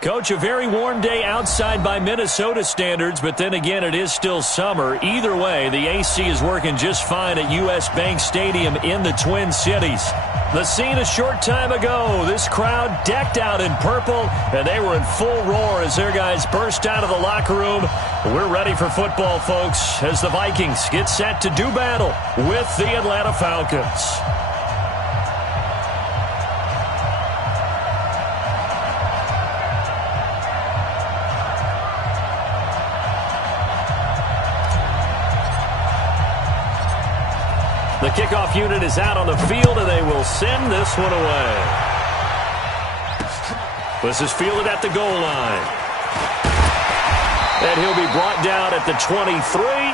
Coach, a very warm day outside by Minnesota standards, but then again, it is still summer. Either way, the AC is working just fine at U.S. Bank Stadium in the Twin Cities. The scene a short time ago, this crowd decked out in purple, and they were in full roar as their guys burst out of the locker room. We're ready for football, folks, as the Vikings get set to do battle with the Atlanta Falcons. The kickoff unit is out on the field, and they will send this one away. This is fielded at the goal line. And he'll be brought down at the 23,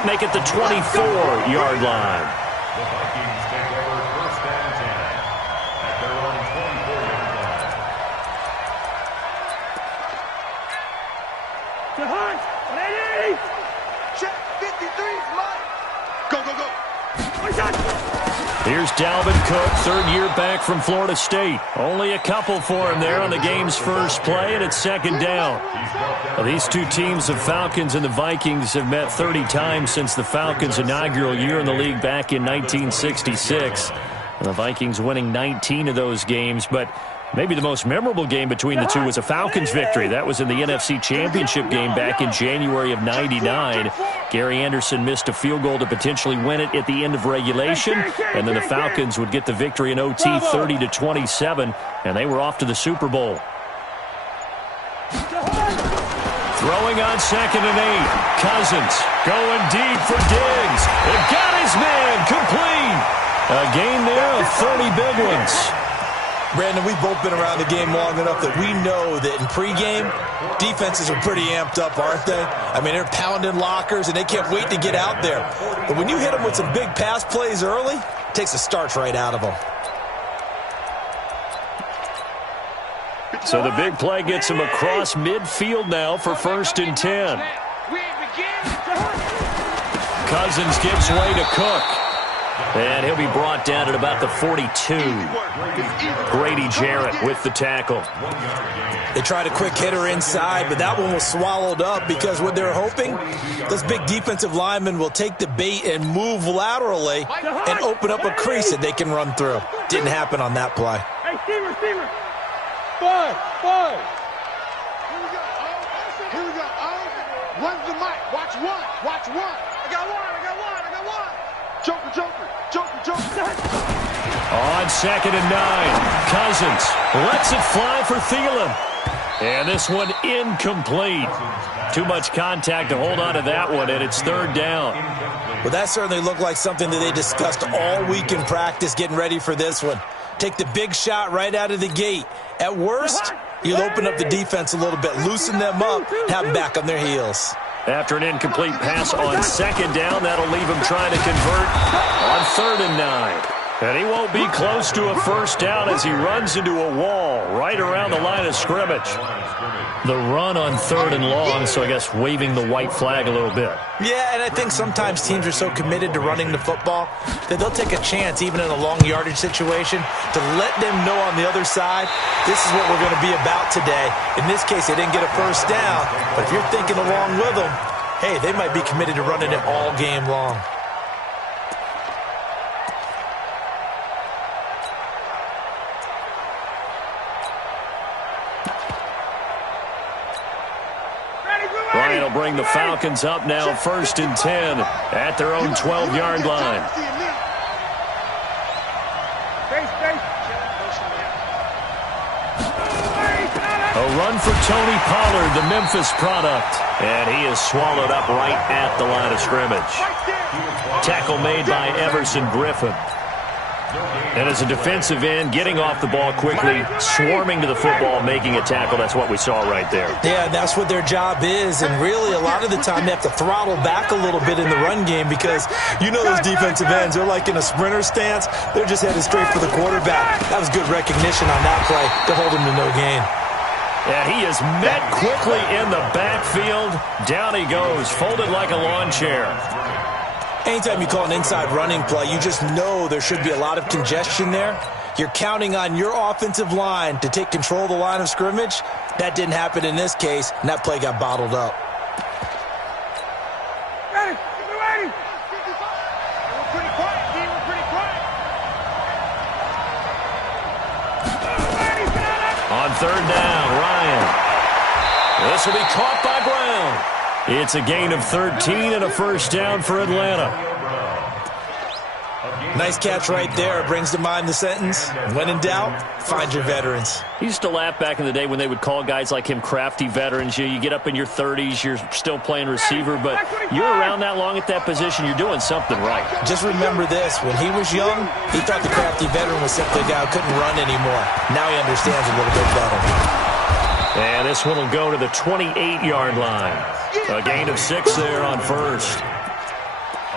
make it the 24-yard line. The Vikings take over first and 10 at their own 24-yard line. To Hunt, ready? Check 53, Mike. Go, go, go. Here's Dalvin Cook, third year back from Florida State. Only a couple for him there on the game's first play, and it's second down. Well, these two teams, the Falcons and the Vikings, have met 30 times since the Falcons' inaugural year in the league back in 1966. And the Vikings winning 19 of those games, but maybe the most memorable game between the two was a Falcons victory. That was in the NFC Championship game back in January of '99. Gary Anderson missed a field goal to potentially win it at the end of regulation, and then the Falcons would get the victory in OT 30-27, and they were off to the Super Bowl. Throwing on 2nd and 8. Cousins going deep for Diggs. They've got his man complete. A gain there of 30 big ones. Brandon, we've both been around the game long enough that we know that in pregame, defenses are pretty amped up, aren't they? I mean, they're pounding lockers, and they can't wait to get out there. But when you hit them with some big pass plays early, it takes the starch right out of them. So the big play gets him across midfield now for 1st and 10. Cousins gives way to Cook. And he'll be brought down at about the 42. Grady Jarrett with the tackle. They tried a quick hitter inside, but that one was swallowed up because what they're hoping, those big defensive linemen will take the bait and move laterally and open up a crease that they can run through. Didn't happen on that play. Hey, receiver. 5. Here we go. Run the mic. Watch one. I got one. Joker. On 2nd and 9, Cousins lets it fly for Thielen. And this one incomplete. Too much contact to hold on to that one, and it's 3rd down. Well, that certainly looked like something that they discussed all week in practice getting ready for this one. Take the big shot right out of the gate. At worst, you'll open up the defense a little bit, loosen them up, have them back on their heels. After an incomplete pass on 2nd down, that'll leave him trying to convert on 3rd and 9. And he won't be close to a first down as he runs into a wall right around the line of scrimmage. The run on 3rd and long, so I guess waving the white flag a little bit. Yeah, and I think sometimes teams are so committed to running the football that they'll take a chance, even in a long yardage situation, to let them know on the other side, this is what we're going to be about today. In this case, they didn't get a first down, but if you're thinking along with them, hey, they might be committed to running it all game long. Ryan will bring the Falcons up now 1st and 10 at their own 12-yard line. A run for Tony Pollard, the Memphis product. And he is swallowed up right at the line of scrimmage. Tackle made by Everson Griffin. And as a defensive end, getting off the ball quickly, swarming to the football, making a tackle. That's what we saw right there. Yeah, that's what their job is. And really, a lot of the time, they have to throttle back a little bit in the run game because you know those defensive ends, they're like in a sprinter stance. They're just headed straight for the quarterback. That was good recognition on that play to hold him to no gain. And he is met quickly in the backfield. Down he goes, folded like a lawn chair. Anytime you call an inside running play, you just know there should be a lot of congestion there. You're counting on your offensive line to take control of the line of scrimmage. That didn't happen in this case, and that play got bottled up. Ready. We're pretty quiet, team. We're pretty quiet. On third down, Ryan. This will be caught by Brown. It's a gain of 13 and a first down for Atlanta. Nice catch right there. Brings to mind the sentence, when in doubt, find your veterans. He used to laugh back in the day when they would call guys like him crafty veterans. You get up in your 30s, you're still playing receiver, but you're around that long at that position, you're doing something right. Just remember this. When he was young, he thought the crafty veteran was simply a guy who couldn't run anymore. Now he understands a little bit better. And this one will go to the 28-yard line. A gain of 6 there on first.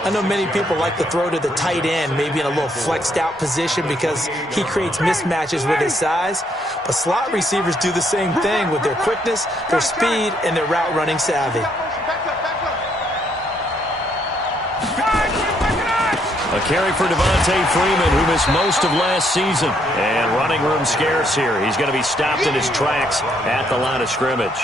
I know many people like to throw to the tight end, maybe in a little flexed out position because he creates mismatches with his size. But slot receivers do the same thing with their quickness, their speed, and their route running savvy. A carry for Devontae Freeman, who missed most of last season. And running room scarce here. He's going to be stopped in his tracks at the line of scrimmage.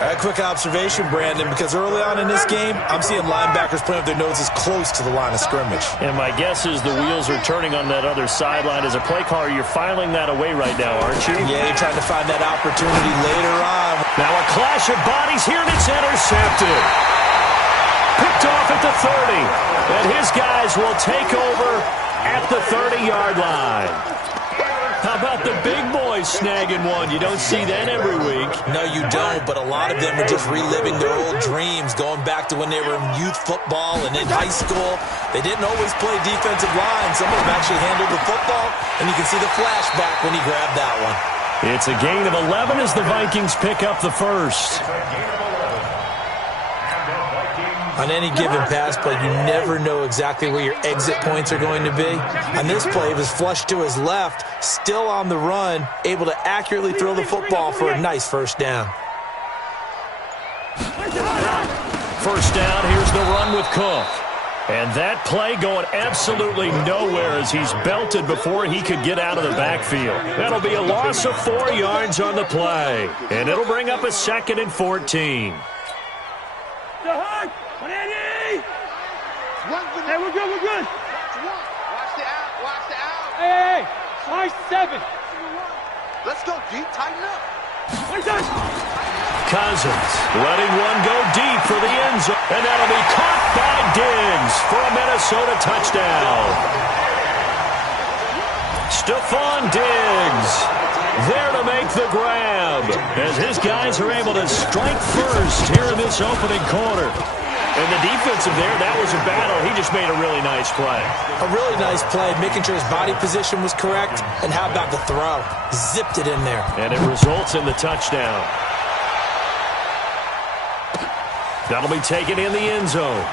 A quick observation, Brandon, because early on in this game, I'm seeing linebackers playing with their noses close to the line of scrimmage. And my guess is the wheels are turning on that other sideline. As a play caller, you're filing that away right now, aren't you? Yeah, you're trying to find that opportunity later on. Now a clash of bodies here, and it's intercepted. Picked off at the 30. And his guys will take over at the 30-yard line. How about the big boys snagging one? You don't see that every week. No, you don't, but a lot of them are just reliving their old dreams, going back to when they were in youth football and in high school. They didn't always play defensive line. Some of them actually handled the football, and you can see the flashback when he grabbed that one. It's a gain of 11 as the Vikings pick up the first. On any given pass play, you never know exactly where your exit points are going to be. On this play, it was flushed to his left, still on the run, able to accurately throw the football for a nice first down. First down, here's the run with Cook. And that play going absolutely nowhere as he's belted before he could get out of the backfield. That'll be a loss of 4 yards on the play. And it'll bring up a 2nd and 14. Hey, we're good. Watch the out. Hey, watch 7. Let's go deep, tighten up. Cousins letting one go deep for the end zone. And that'll be caught by Diggs for a Minnesota touchdown. Stephon Diggs there to make the grab as his guys are able to strike first here in this opening quarter. And the defensive there, that was a battle. He just made a really nice play. A really nice play, making sure his body position was correct. And how about the throw? Zipped it in there. And it results in the touchdown. That'll be taken in the end zone.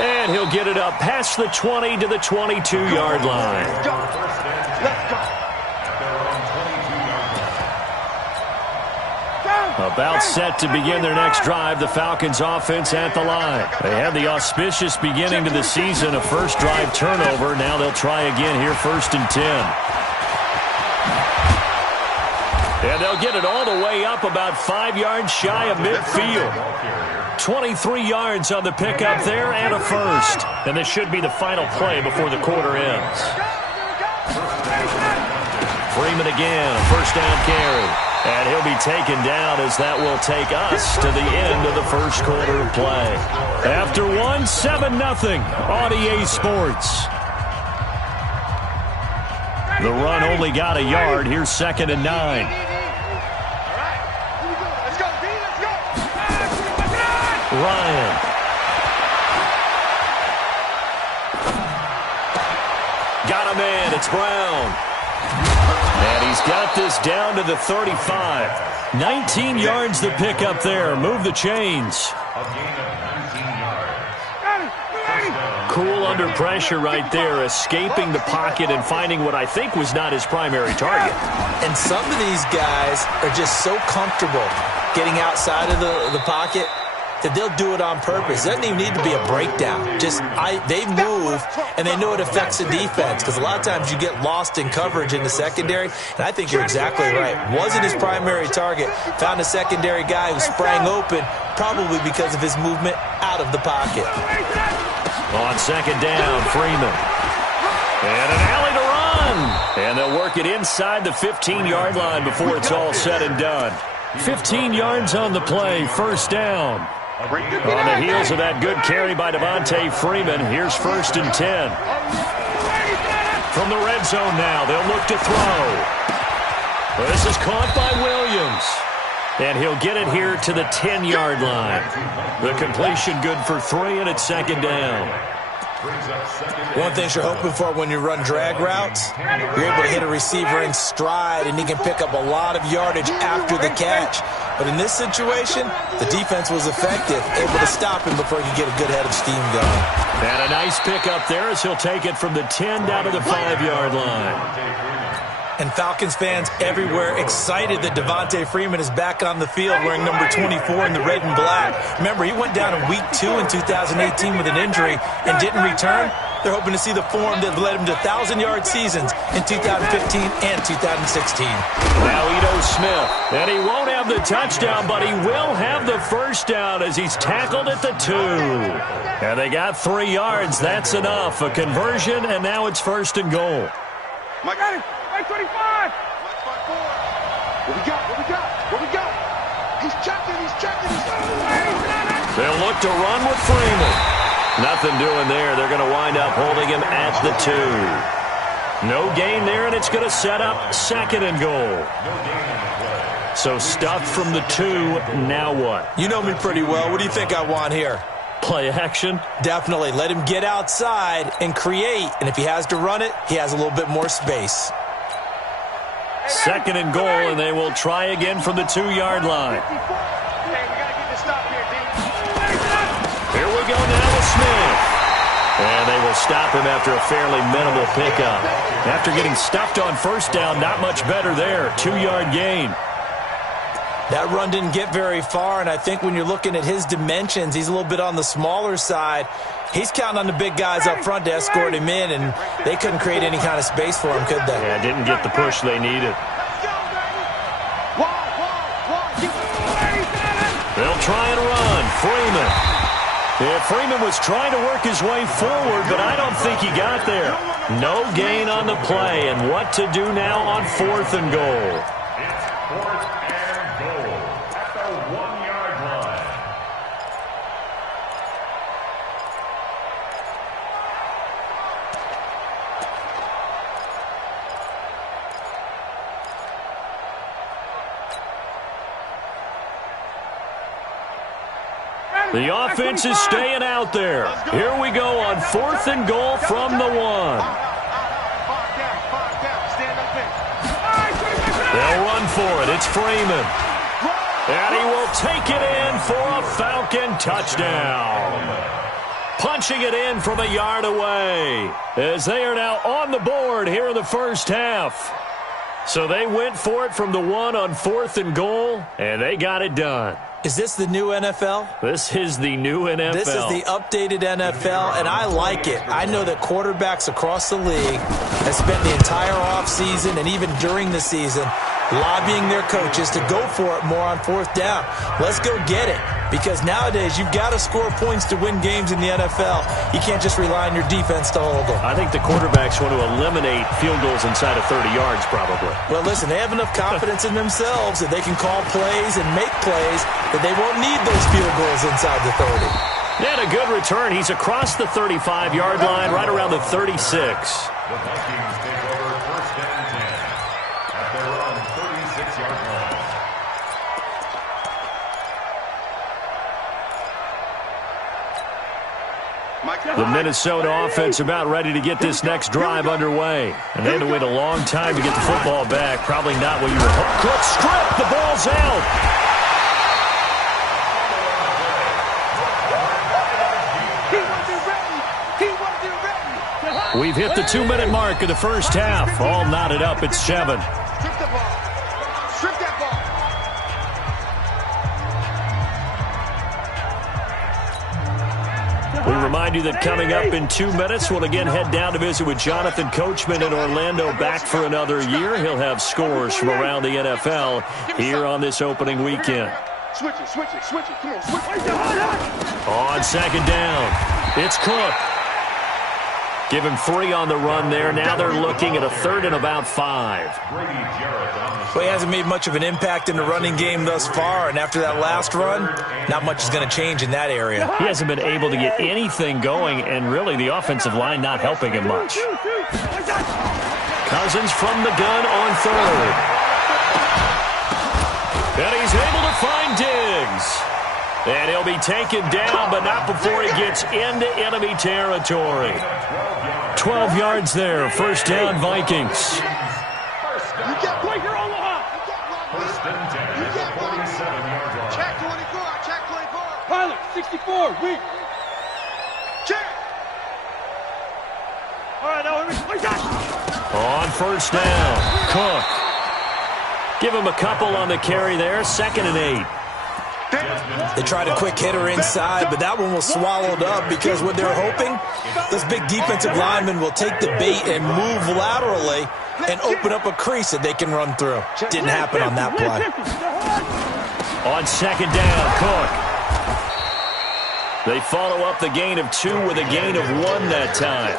And he'll get it up past the 20 to the 22-yard line. Let's go. About set to begin their next drive, the Falcons offense at the line. They had the auspicious beginning to the season, a first drive turnover. Now they'll try again here, 1st and 10. And they'll get it all the way up about 5 yards shy of midfield. 23 yards on the pickup there and a first. And this should be the final play before the quarter ends. Freeman again, a first down carry. And he'll be taken down as that will take us to the end of the first quarter of play. After one, 7-0 on EA Sports. The run only got a yard. Here's 2nd and 9. Ryan. Got a man. It's Brown. And he's got this down to the 35. 19 yards to pick up there. Move the chains. Cool under pressure right there, escaping the pocket and finding what I think was not his primary target. And some of these guys are just so comfortable getting outside of the pocket. that they'll do it on purpose. It doesn't even need to be a breakdown. They move, and they know it affects the defense, because a lot of times you get lost in coverage in the secondary, and I think you're exactly right. Wasn't his primary target. Found a secondary guy who sprang open, probably because of his movement out of the pocket. On second down, Freeman. And an alley to run. And they'll work it inside the 15-yard line before it's all said and done. 15 yards on the play, first down. On the heels of that good carry by Devontae Freeman, here's 1st and 10. From the red zone now, they'll look to throw. This is caught by Williams. And he'll get it here to the 10-yard line. The completion good for 3, and it's second down. One thing you're hoping for when you run drag routes, you're able to hit a receiver in stride, and he can pick up a lot of yardage after the catch. But in this situation, the defense was effective, able to stop him before he could get a good head of steam going. And a nice pickup there as he'll take it from the 10 down to the 5-yard line. And Falcons fans everywhere excited that Devontae Freeman is back on the field wearing number 24 in the red and black. Remember, he went down in week 2 in 2018 with an injury and didn't return. They're hoping to see the form that led him to 1,000-yard seasons in 2015 and 2016. Now Ito Smith, and he won't have the touchdown, but he will have the first down as he's tackled at the 2. And they got 3 yards. That's enough. A conversion, and now it's 1st and goal. Mike, 25. Mike 5-4. What we got? He's checking. They'll look to run with Freeman. Nothing doing there. They're going to wind up holding him at the 2. No gain there, and it's going to set up 2nd and goal. So stuffed from the 2, now what? You know me pretty well. What do you think I want here? Play action? Definitely. Let him get outside and create, and if he has to run it, he has a little bit more space. 2nd and goal, and they will try again from the 2-yard line. Here we go now with Smith. And they will stop him after a fairly minimal pickup. After getting stuffed on 1st down, not much better there. 2-yard gain. That run didn't get very far, and I think when you're looking at his dimensions, he's a little bit on the smaller side. He's counting on the big guys up front to escort him in, and they couldn't create any kind of space for him, could they? Yeah, didn't get the push they needed. They'll try and run. Freeman. Yeah, Freeman was trying to work his way forward, but I don't think he got there. No gain on the play, and what to do now on 4th and goal. It's 4th and goal at the 1-yard line. The offense is staying out there. Here we go on 4th and goal from the 1. They'll run for it. It's Freeman. And he will take it in for a Falcon touchdown. Punching it in from a yard away as they are now on the board here in the first half. So they went for it from the 1 on 4th and goal, and they got it done. Is this the new NFL? This is the new NFL. This is the updated NFL, and I like it. I know that quarterbacks across the league have spent the entire offseason and even during the season lobbying their coaches to go for it more on 4th down. Let's go get it, because nowadays you've got to score points to win games in the NFL. You can't just rely on your defense to hold them. I think the quarterbacks want to eliminate field goals inside of 30 yards probably. Well, listen, they have enough confidence in themselves that they can call plays and make plays that they won't need those field goals inside the 30. They had a good return. He's across the 35-yard line, right around the 36. The Vikings take over 1st and 10 at their own 36-yard line. The Minnesota offense about ready to get this next drive underway. And they had to wait a long time to get the football back. Probably not what you were hoping. Quick strip. The ball's out. We've hit the 2-minute mark of the first half. All knotted up at 7. Strip the ball. Strip that ball. We remind you that coming up in 2 minutes, we'll again head down to visit with Jonathan Coachman in Orlando, back for another year. He'll have scores from around the NFL here on this opening weekend. Switch it. Come on, switch it. On second down, it's Cook. Give him 3 on the run there. Now they're looking at a 3rd and about 5. Well, he hasn't made much of an impact in the running game thus far, and after that last run, not much is going to change in that area. He hasn't been able to get anything going, and really the offensive line not helping him much. Cousins from the gun on 3rd. And he's able to find Diggs. And he'll be taken down, but not before he gets into enemy territory. 12 yards there, first down Vikings. You get play here, Omaha. First and 10 at the 47-yard line. Check 24. Pilot, 64, weak. Check. All right, now we got. On first down, Cook. Give him a couple on the carry there, 2nd and 8. They tried a quick hitter inside, but that one was swallowed up because what they're hoping, this big defensive lineman will take the bait and move laterally and open up a crease that they can run through. Didn't happen on that play. On second down, Cook. They follow up the gain of 2 with a gain of 1 that time.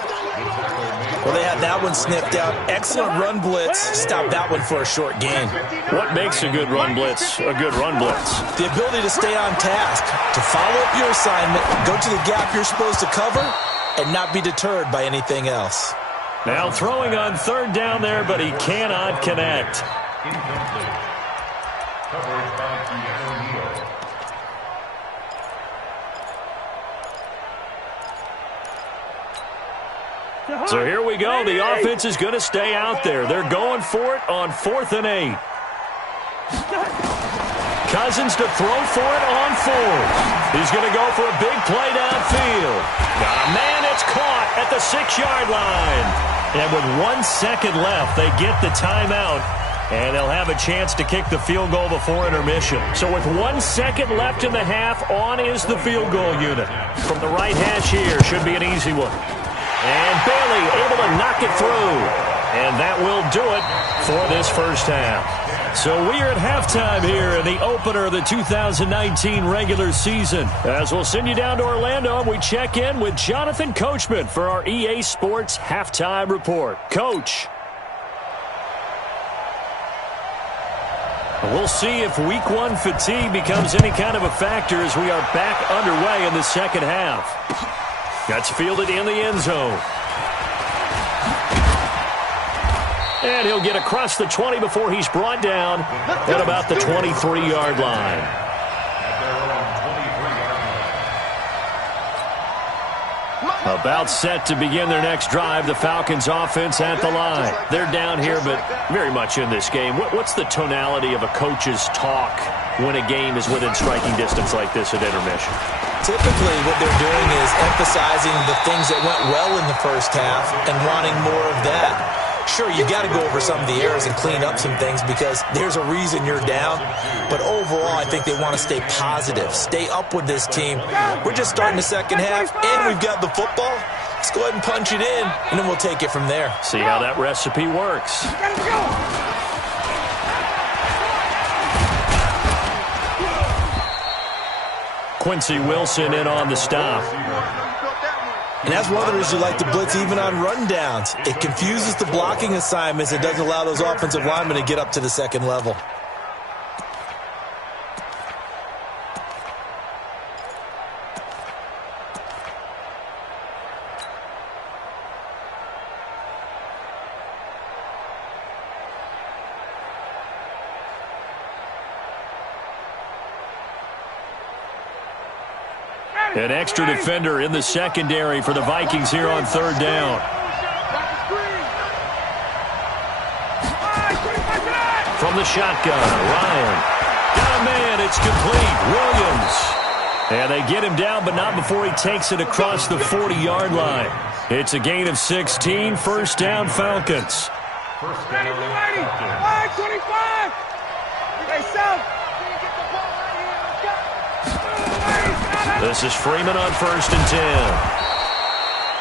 Well, they had that one snipped out. Excellent run blitz. Stopped that one for a short gain. What makes a good run blitz a good run blitz? The ability to stay on task, to follow up your assignment, go to the gap you're supposed to cover, and not be deterred by anything else. Now throwing on 3rd down there, but he cannot connect. Incomplete. Coverage by Keanu Neal. So here we go. The offense is going to stay out there. They're going for it on 4th and 8. Cousins to throw for it on 4th. He's going to go for a big play downfield. Got a man, it's caught at the 6-yard line. And with 1 second left, they get the timeout. And they'll have a chance to kick the field goal before intermission. So with 1 second left in the half, on is the field goal unit. From the right hash here, should be an easy one. And Bailey able to knock it through. And that will do it for this first half. So we are at halftime here in the opener of the 2019 regular season. As we'll send you down to Orlando, we check in with Jonathan Coachman for our EA Sports Halftime Report. Coach. We'll see if week 1 fatigue becomes any kind of a factor as we are back underway in the second half. That's fielded in the end zone. And he'll get across the 20 before he's brought down at about the 23-yard line. About set to begin their next drive, the Falcons offense at the line. They're down here, but very much in this game. What's the tonality of a coach's talk when a game is within striking distance like this at intermission? Typically, what they're doing is emphasizing the things that went well in the first half and wanting more of that. Sure, you got to go over some of the errors and clean up some things because there's a reason you're down. But overall, I think they want to stay positive, stay up with this team. We're just starting the second half, and we've got the football. Let's go ahead and punch it in, and then we'll take it from there. See how that recipe works. Quincy Wilson in on the stop. And that's one of the reasons you like to blitz even on rundowns. It confuses the blocking assignments. It doesn't allow those offensive linemen to get up to the second level. An extra defender in the secondary for the Vikings here on 3rd down. From the shotgun, Ryan. Got a man, it's complete. Williams. And they get him down, but not before he takes it across the 40-yard line. It's a gain of 16, first down Falcons. First down, 25. Hey, South. Get the ball right here. Let's go. This is Freeman on 1st and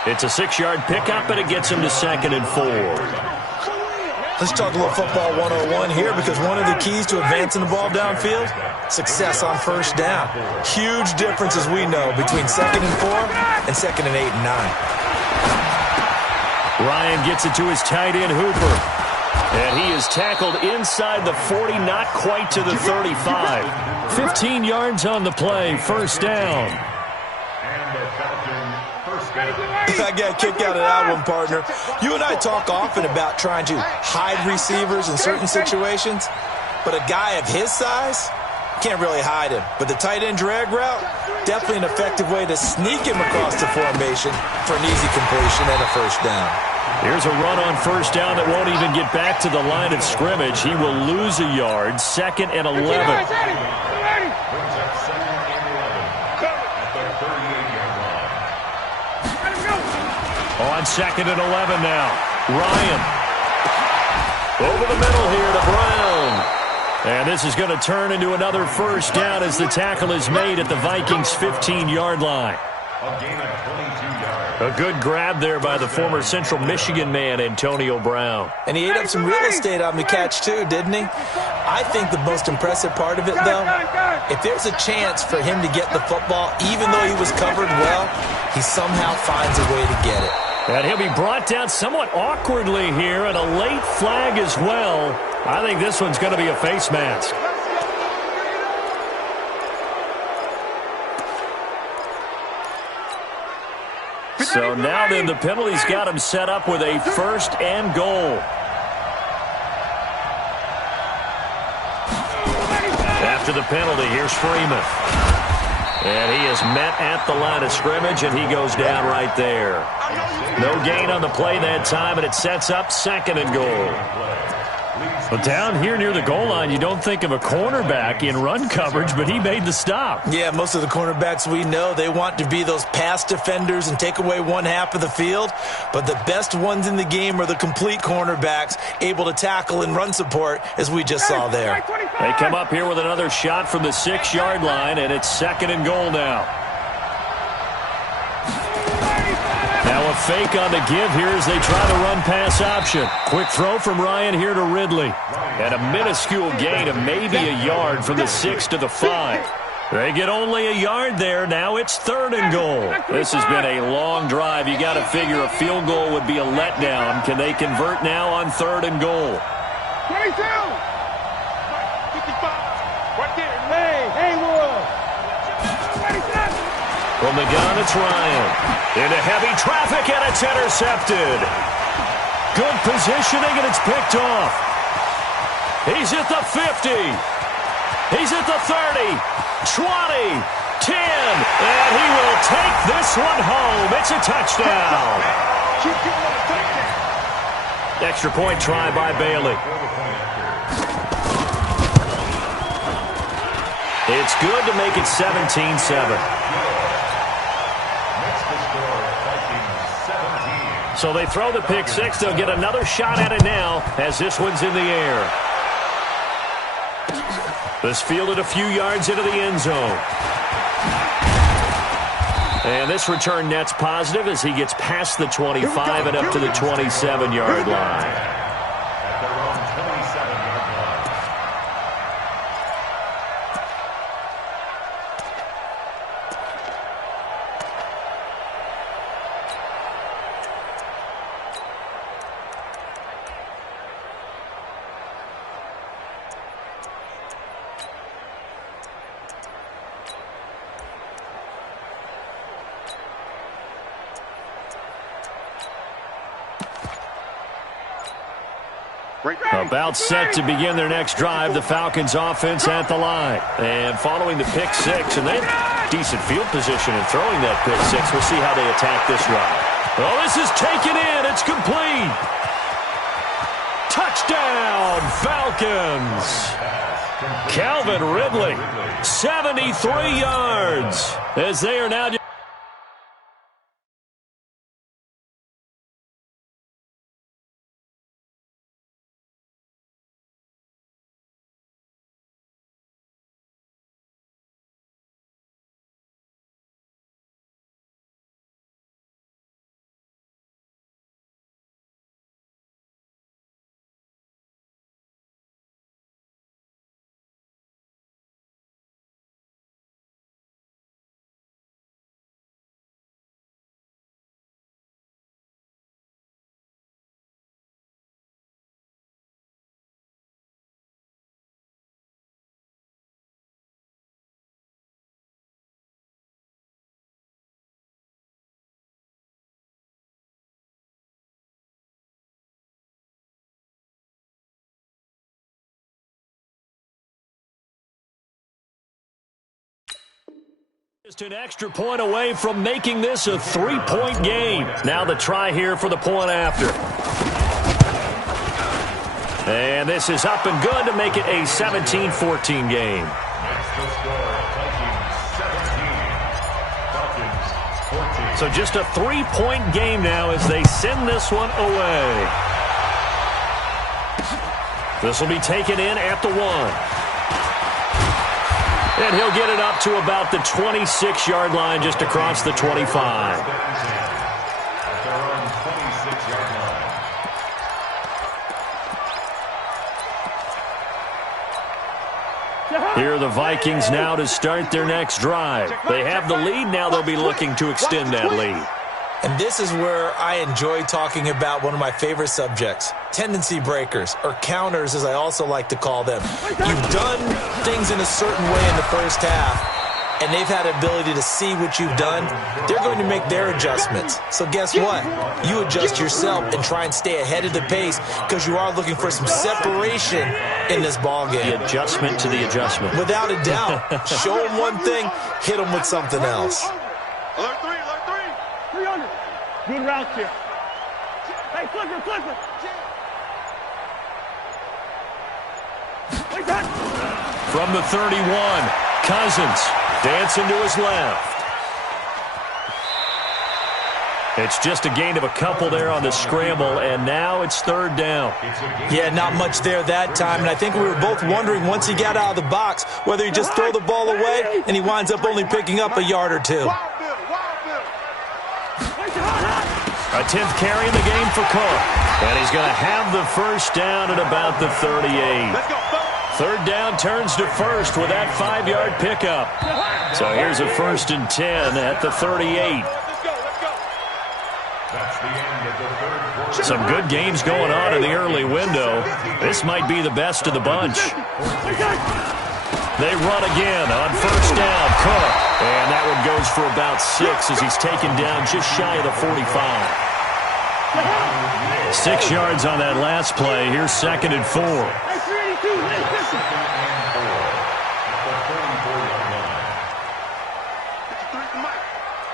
10. It's a 6-yard pickup, and it gets him to 2nd and 4. Let's talk a little football 101 here, because one of the keys to advancing the ball downfield, success on 1st down. Huge difference, as we know, between 2nd and 4 and 2nd and 8 and 9. Ryan gets it to his tight end, Hooper. And he is tackled inside the 40, not quite to the 35. 15 yards on the play, 1st down. I got a kick out of that one, partner. You and I talk often about trying to hide receivers in certain situations, but a guy of his size, can't really hide him. But the tight end drag route, definitely an effective way to sneak him across the formation for an easy completion and a 1st down. Here's a run on 1st down that won't even get back to the line of scrimmage. He will lose a yard, 2nd and 11. On 2nd and 11 now. Ryan. Over the middle here to Brown. And this is going to turn into another 1st down as the tackle is made at the Vikings' 15-yard line. A good grab there by the former Central Michigan man, Antonio Brown. And he ate up some real estate on the catch, too, didn't he? I think the most impressive part of it, though, if there's a chance for him to get the football, even though he was covered well, he somehow finds a way to get it. And he'll be brought down somewhat awkwardly here, and a late flag as well. I think this one's going to be a face mask. So now then the penalty's got him set up with a 1st and goal. After the penalty, here's Freeman. And he is met at the line of scrimmage, and he goes down right there. No gain on the play that time, and it sets up 2nd and goal. But down here near the goal line, you don't think of a cornerback in run coverage, but he made the stop. Yeah, most of the cornerbacks we know, they want to be those pass defenders and take away one half of the field. But the best ones in the game are the complete cornerbacks, able to tackle and run support, as we just saw there. They come up here with another shot from the 6-yard line, and it's 2nd and goal now. Now a fake on the give here as they try the run-pass option. Quick throw from Ryan here to Ridley. And a minuscule gain of maybe a yard from the 6 to the 5. They get only a yard there. Now it's 3rd and goal. This has been a long drive. You got to figure a field goal would be a letdown. Can they convert now on 3rd and goal? 22! 55! Right there. Haywood! 27! From the gun, it's Ryan. Into heavy traffic, and it's intercepted. Good positioning, and it's picked off. He's at the 50. He's at the 30, 20, 10, and he will take this one home. It's a touchdown. Extra point try by Bailey. It's good to make it 17-7. So they throw the pick 6. They'll get another shot at it now as this one's in the air. This fielded a few yards into the end zone. And this return net's positive as he gets past the 25 and up to the 27-yard line. About set to begin their next drive, the Falcons offense at the line. And following the pick 6, and they have decent field position in throwing that pick 6. We'll see how they attack this drive. Oh, this is taken in. It's complete. Touchdown, Falcons. Calvin Ridley, 73 yards, as they are now Just an extra point away from making this a 3-point game. Now the try here for the point after. And this is up and good to make it a 17-14 game. That's the score. Falcons 17. Falcons 14. So just a 3-point game now as they send this one away. This will be taken in at the 1. And he'll get it up to about the 26-yard line, just across the 25. At their own 26-yard line. Here are the Vikings now to start their next drive. They have the lead. Now they'll be looking to extend that lead. And this is where I enjoy talking about one of my favorite subjects, tendency breakers, or counters as I also like to call them. You've done things in a certain way in the first half, and they've had the ability to see what you've done. They're going to make their adjustments. So guess what? You adjust yourself and try and stay ahead of the pace because you are looking for some separation in this ball game. The adjustment to the adjustment. Without a doubt. Show them one thing, hit them with something else. Alert 3, alert 3. 300. Good route here. Hey, flipper, flipper. From the 31, Cousins dancing to his left. It's just a gain of a couple there on the scramble, and now it's 3rd down. Yeah, not much there that time, and I think we were both wondering once he got out of the box whether he just throw the ball away, and he winds up only picking up a yard or two. A 10th carry in the game for Cook. And he's going to have the first down at about the 38. 3rd down turns to first with that 5-yard pickup. So here's a 1st and 10 at the 38. That's the end of the third quarter. Some good games going on in the early window. This might be the best of the bunch. They run again on 1st down. Cook. And that one goes for about 6 as he's taken down just shy of the 45. 6 yards on that last play. Here's 2nd and 4.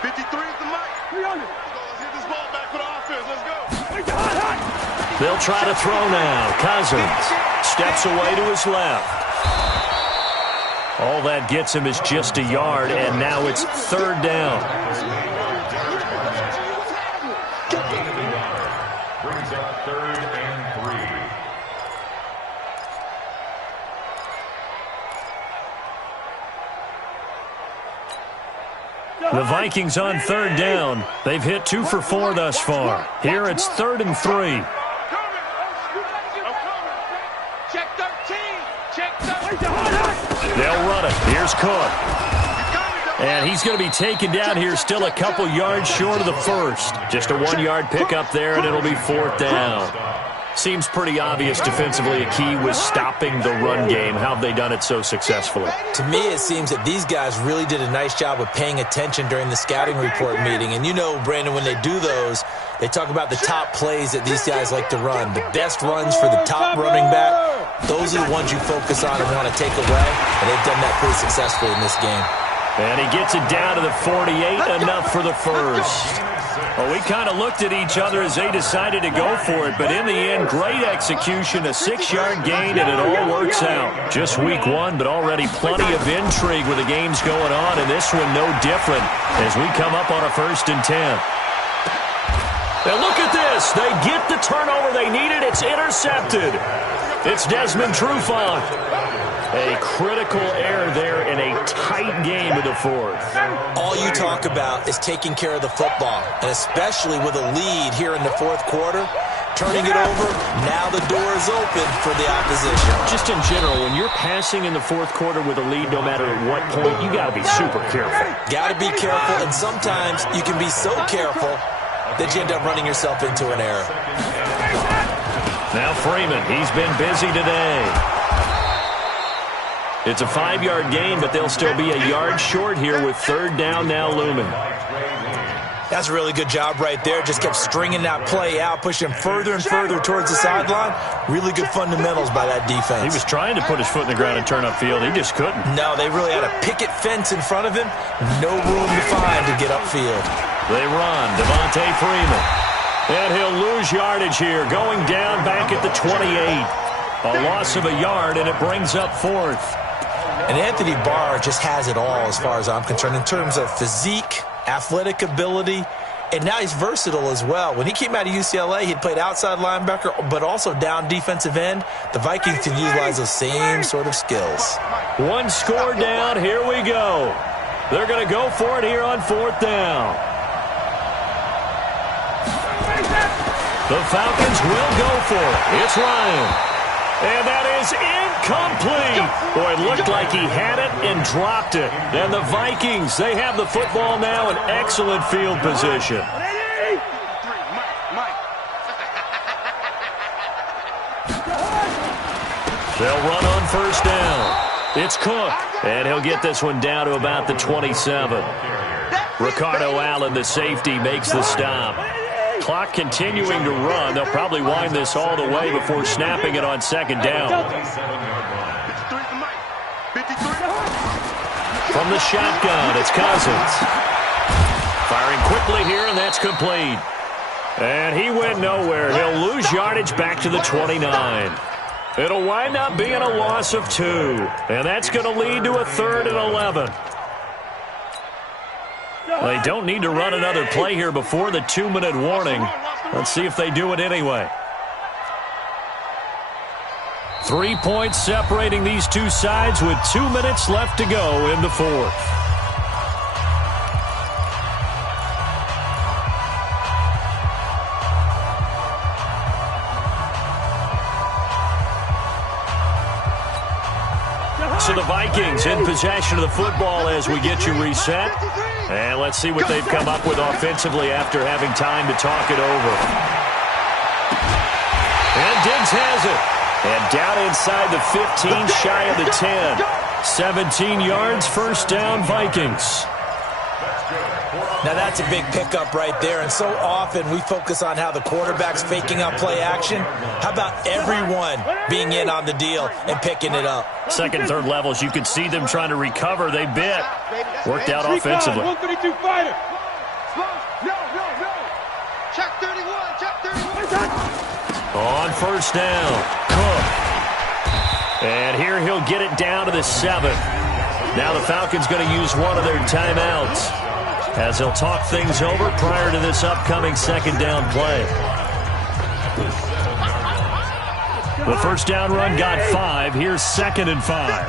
53 is the mic. 300. Let's get this ball back for the offense. Let's go. They'll try to throw now. Cousins steps away to his left. All that gets him is just a yard, and now it's 3rd down. Brings up 3rd and 3. The Vikings on 3rd down. They've hit 2 for 4 thus far. Here it's 3rd and 3. Check 13. Check 13. They'll run it. Here's Cook. And he's going to be taken down here, still a couple yards short of the first. Just a 1-yard pickup there, and it'll be 4th down. Seems pretty obvious defensively a key was stopping the run game. How have they done it so successfully? To me, it seems that these guys really did a nice job of paying attention during the scouting report meeting. And you know, Brandon, when they do those, they talk about the top plays that these guys like to run. The best runs for the top running back, those are the ones you focus on and want to take away. And they've done that pretty successfully in this game. And he gets it down to the 48, enough for the first. Well, we kind of looked at each other as they decided to go for it, but in the end, great execution, a 6-yard gain, and it all works out. Just week 1, but already plenty of intrigue with the games going on, and this one no different as we come up on a 1st and 10. And look at this. They get the turnover they needed. It's intercepted. It's Desmond Trufant. A critical error there in a tight game of the 4th. All you talk about is taking care of the football, and especially with a lead here in the 4th quarter, turning it over, now the door is open for the opposition. Just in general, when you're passing in the 4th quarter with a lead, no matter at what point, you got to be super careful. Got to be careful, and sometimes you can be so careful that you end up running yourself into an error. Now Freeman, he's been busy today. It's a 5-yard gain, but they'll still be a yard short here with 3rd down now looming. That's a really good job right there. Just kept stringing that play out, pushing further and further towards the sideline. Really good fundamentals by that defense. He was trying to put his foot in the ground and turn upfield. He just couldn't. No, they really had a picket fence in front of him. No room to find to get upfield. They run. Devontae Freeman. And he'll lose yardage here. Going down back at the 28. A loss of a yard, and it brings up 4th. And Anthony Barr just has it all as far as I'm concerned in terms of physique, athletic ability, and now he's versatile as well. When he came out of UCLA, he'd played outside linebacker, but also down defensive end. The Vikings can utilize those same sort of skills. One score down. Here we go. They're going to go for it here on 4th down. The Falcons will go for it. It's Ryan. And that is incomplete. Boy, it looked like he had it and dropped it. And the Vikings, they have the football now in excellent field position. They'll run on 1st down. It's Cook, and he'll get this one down to about the 27. Ricardo Allen, the safety, makes the stop. Clock continuing to run. They'll probably wind this all the way before snapping it on 2nd down. From the shotgun, it's Cousins. Firing quickly here, and that's complete. And he went nowhere. He'll lose yardage back to the 29. It'll wind up being a loss of 2. And that's going to lead to a 3rd and 11. They don't need to run another play here before the 2-minute warning. Let's see if they do it anyway. 3 points separating these two sides with 2 minutes left to go in the 4th. So the Vikings in possession of the football as we get you reset. And let's see what they've come up with offensively after having time to talk it over. And Diggs has it. And down inside the 15, shy of the 10. 17 yards, 1st down, Vikings. Now that's a big pickup right there, and so often we focus on how the quarterback's faking out play action. How about everyone being in on the deal and picking it up? 2nd, 3rd levels, you could see them trying to recover. They bit. Worked out offensively. 132 fighter. No. Check 31. On 1st down, Cook. And here he'll get it down to the 7. Now the Falcons going to use one of their timeouts as they'll talk things over prior to this upcoming 2nd down play. The 1st down run got 5. Here's 2nd and 5.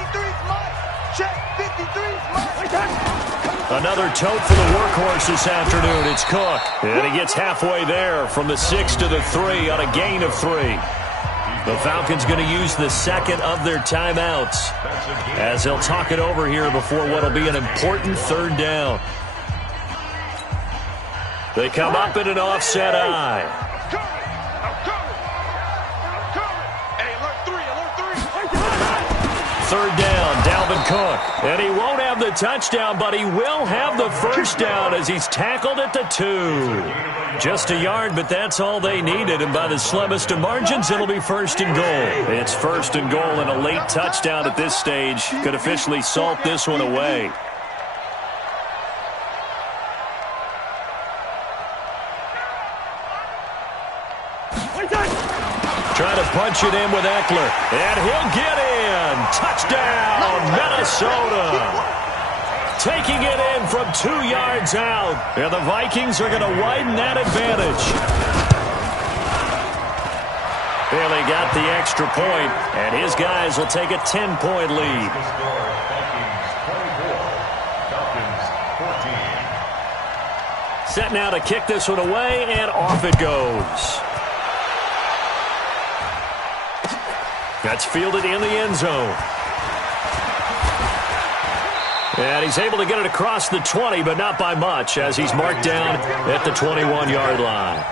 Another tote for the workhorse this afternoon. It's Cook. And he gets halfway there from the 6 to the 3 on a gain of 3. The Falcons going to use the 2nd of their timeouts as they'll talk it over here before what will be an important 3rd down. They come up in an offset eye. 3rd down, Dalvin Cook. And he won't have the touchdown, but he will have the 1st down as he's tackled at the 2. Just a yard, but that's all they needed. And by the slimmest of margins, it'll be 1st and goal. It's 1st and goal, and a late touchdown at this stage could officially salt this one away. Trying to punch it in with Eckler. And he'll get in. Touchdown, Minnesota. Taking it in from 2 yards out. And the Vikings are going to widen that advantage. Bailey got the extra point, and his guys will take a 10-point lead. Set now to kick this one away, and off it goes. That's fielded in the end zone. And he's able to get it across the 20, but not by much, as he's marked down at the 21-yard line.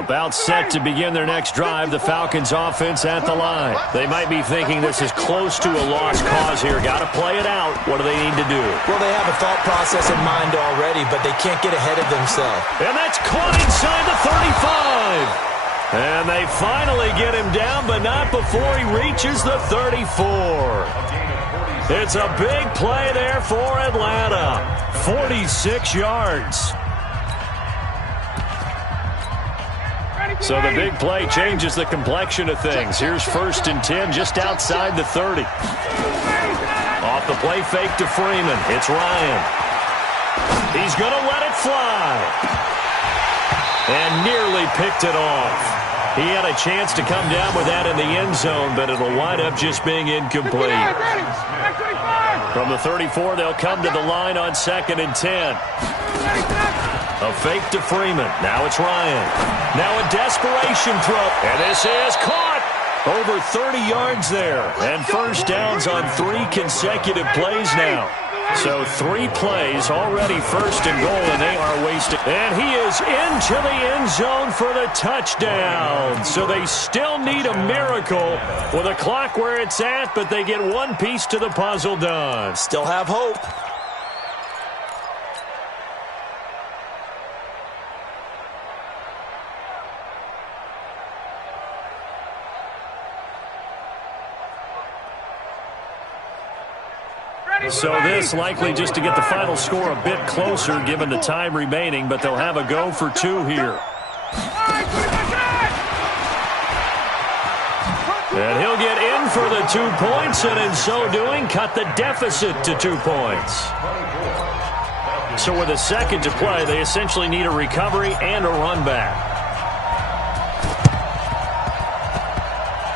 About set to begin their next drive, the Falcons offense at the line. They might be thinking this is close to a lost cause here. Got to play it out. What do they need to do? Well, they have a thought process in mind already, but they can't get ahead of themselves. And that's caught inside the 35. And they finally get him down, but not before he reaches the 34. It's a big play there for Atlanta. 46 yards. So the big play changes the complexion of things. Here's 1st and 10 just outside the 30. Off the play fake to Freeman. It's Ryan. He's going to let it fly. And nearly picked it off. He had a chance to come down with that in the end zone, but it'll wind up just being incomplete. From the 34, they'll come to the line on 2nd and 10. A fake to Freeman. Now it's Ryan. Now a desperation throw. And this is caught. Over 30 yards there. And first downs on 3 consecutive plays now. So 3 plays, already 1st and goal, and they are wasted. And he is into the end zone for the touchdown. So they still need a miracle with a clock where it's at, but they get one piece to the puzzle done. Still have hope. So this likely just to get the final score a bit closer given the time remaining, but they'll have a go for 2 here. And he'll get in for the 2 points, and in so doing, cut the deficit to 2 points. So with a second to play, they essentially need a recovery and a run back.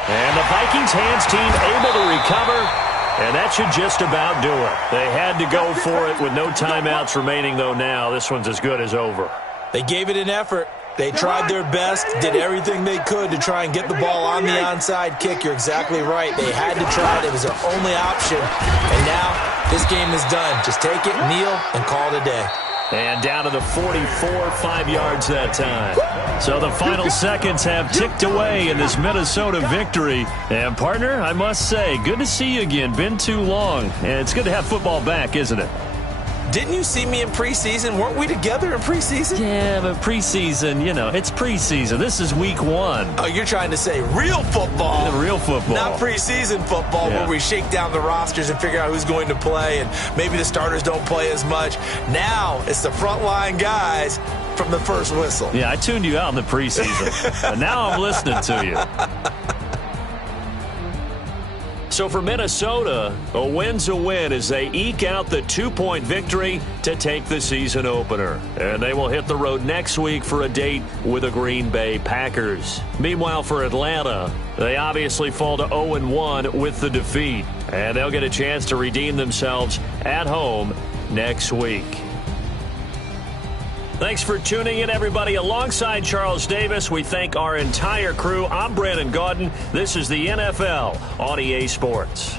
And the Vikings hands team able to recover. And that should just about do it. They had to go for it with no timeouts remaining, though now this one's as good as over. They gave it an effort. They tried their best, did everything they could to try and get the ball on the onside kick. You're exactly right. They had to try it. It was their only option. And now this game is done. Just take it, kneel, and call it a day. And down to the 44, 5 yards that time. So the final seconds have ticked away in this Minnesota victory. And, partner, I must say, good to see you again. Been too long. And it's good to have football back, isn't it? Didn't you see me in preseason? Weren't we together in preseason? Yeah, but preseason, you know, it's preseason. This is week 1. Oh, you're trying to say real football. Real football. Not preseason football where we shake down the rosters and figure out who's going to play, and maybe the starters don't play as much. Now it's the frontline guys from the first whistle. Yeah, I tuned you out in the preseason. And now I'm listening to you. So for Minnesota, a win's a win as they eke out the 2-point victory to take the season opener. And they will hit the road next week for a date with the Green Bay Packers. Meanwhile, for Atlanta, they obviously fall to 0-1 with the defeat. And they'll get a chance to redeem themselves at home next week. Thanks for tuning in, everybody. Alongside Charles Davis, we thank our entire crew. I'm Brandon Gaudin. This is the NFL on EA Sports.